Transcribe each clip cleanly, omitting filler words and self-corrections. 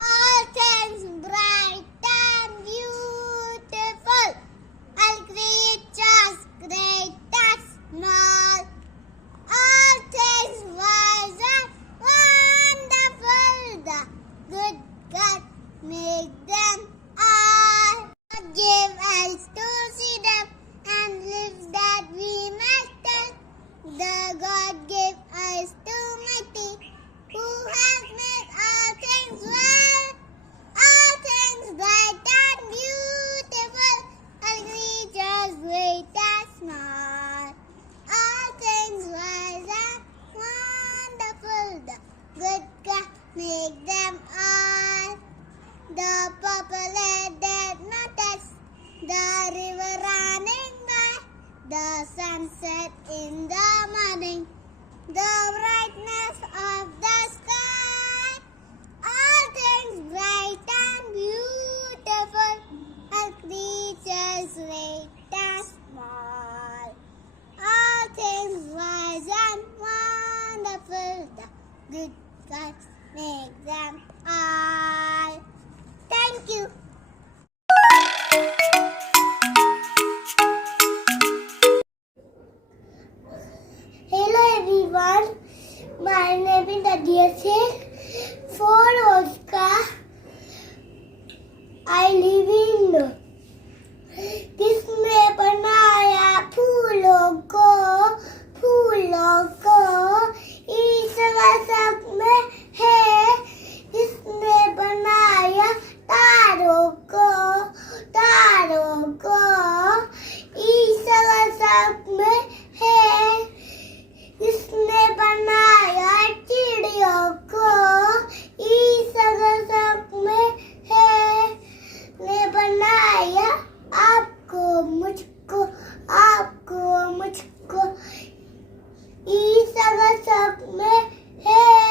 All things bright and beautiful, all creatures great and small, all things wise and wonderful, the good God made them all. God gave us to see them and live that we might tell. The God gave us to mighty, who has made all things well. All things bright and beautiful, all creatures great and small, all things wise and wonderful, the good God made them all. The populated mountains, the river running by, the sunset in the morning, the brightness of the sky, all things bright and beautiful, all creatures great and small, all things wise and wonderful, the good God make them all. Thank you. Hello everyone, my name is Nadia Sheikh. For Oscar, I live in किसने बनाया फूलों को ईश्वर सब में है किसने बनाया तारों को ईश्वर सब में है किसने बनाया चिड़ियों को ईश्वर सब में है ने बनाया आपको मुझको ईश्वर सब में है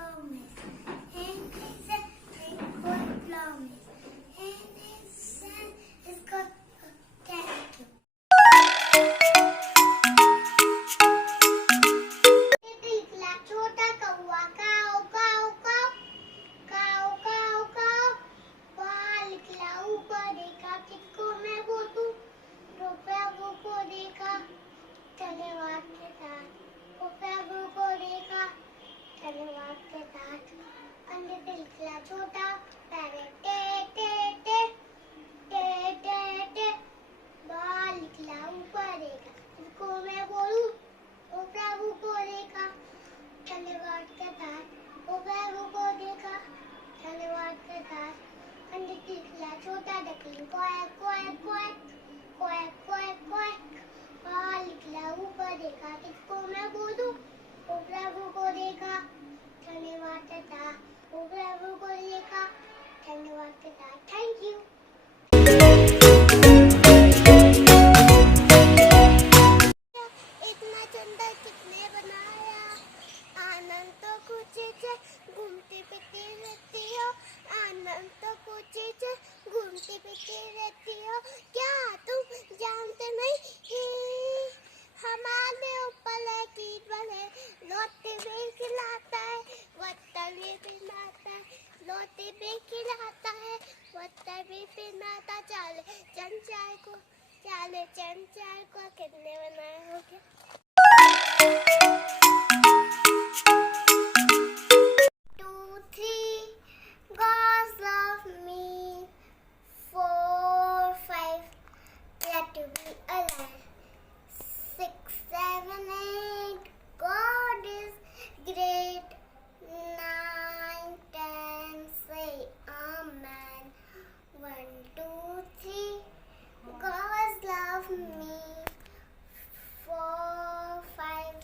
promise. And it's a good promise. And it's got thank you. निकला छोटा कौवा काऊ काऊ काऊ काऊ काऊ काऊ बाल निकला ऊपर देखा किसको मैं बोलूं तो प्रभु को देखा धन्यवाद के साथ वो प्रभु को देखा धन्यवाद के साथ अंडे दिल निकला छोटा पैरे टे टे टे टे टे टे बाल निकला ऊपर देखा किसको मैं बोलूं वो प्रभु को देखा धन्यवाद के साथ वो प्रभु को देखा धन्यवाद के साथ अंडे निकला छोटा डकली quack quack quack quack quack quack बाल निकला ऊपर देखा किसको मैं बोलूं वो प्रभु को देखा धन्यवाद के साथ वो प्रभु को देखा धन्यवाद के साथ थैंक यू इतना चंदा किसने बनाया आनंद तो कुछ से घूमती फिरती रहती हो आनंद तो कुछ से घूमती फिरती रहती हो क्या तुम जानते नहीं हमारे ऊपर कीट बने लोटे भी खिलाता है वत्तर भी पिलाता है लोटे भी खिलाता है वत्तर भी पिलाता चले चंचल को कितने बनाए होंगे 2, 3 God love me 4, 5 glad to be alive 6, 7, 8 God is great 9, 10 say amen 1, 2, 3 God love me 4, 5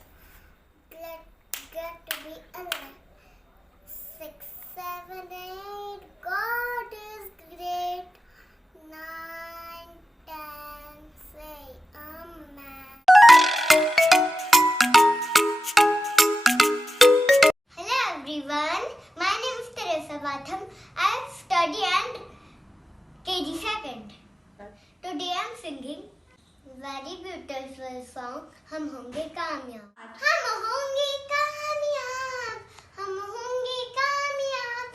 glad to be alive 6, 7, 8 God is great 9, 10 say amen Hello everyone, my name is Teresa Vatham. I study and KG second. Today I am singing very beautiful song हम होंगे कामयाब हम होंगे कामयाब हम होंगे कामयाब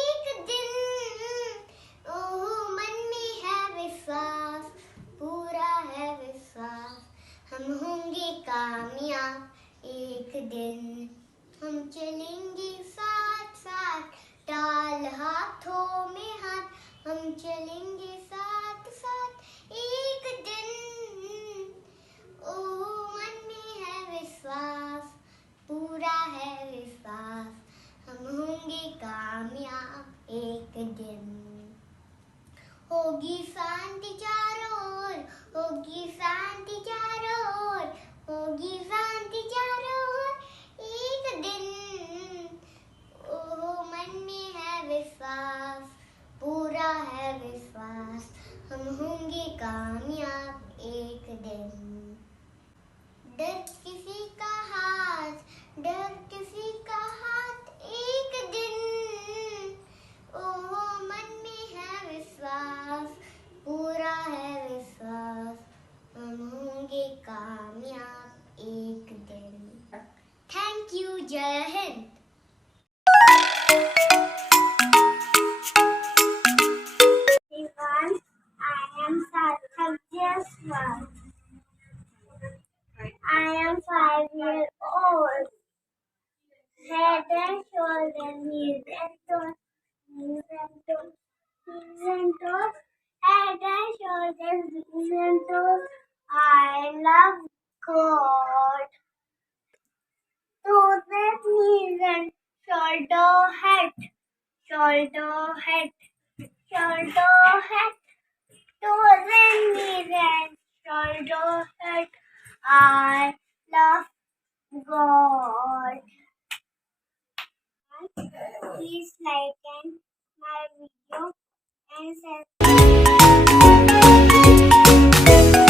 एक दिन ओह मन में है विश्वास पूरा है विश्वास हम होंगे कामयाब एक दिन हम चलेंगे साथ साथ डाल हाथों में हाथ हम चलेंगे साथ साथ एक दिन ओह मन में है विश्वास पूरा है विश्वास हम होंगे कामयाब एक दिन होगी शांति चारों ओर होगी शांति चारों ओर होगी शांति चारों ओर एक दिन ओह मन में है विश्वास पूरा है विश्वास हम होंगे कामयाब एक दिन डर किसी का हाथ एक दिन ओह मन में है विश्वास पूरा है विश्वास हम होंगे कामयाब एक दिन थैंक यू जय Hind everyone, I am Sarthak Jaiswal. I am 5 years old. Head and shoulders, knees and toes, knees and toes, knees and toes. Head and shoulders, knees and toes. I love God. Toes and knees and shoulder head, shoulder head. Shoulder head, toes and knees and shoulder head. I love God. Please like and my video and subscribe.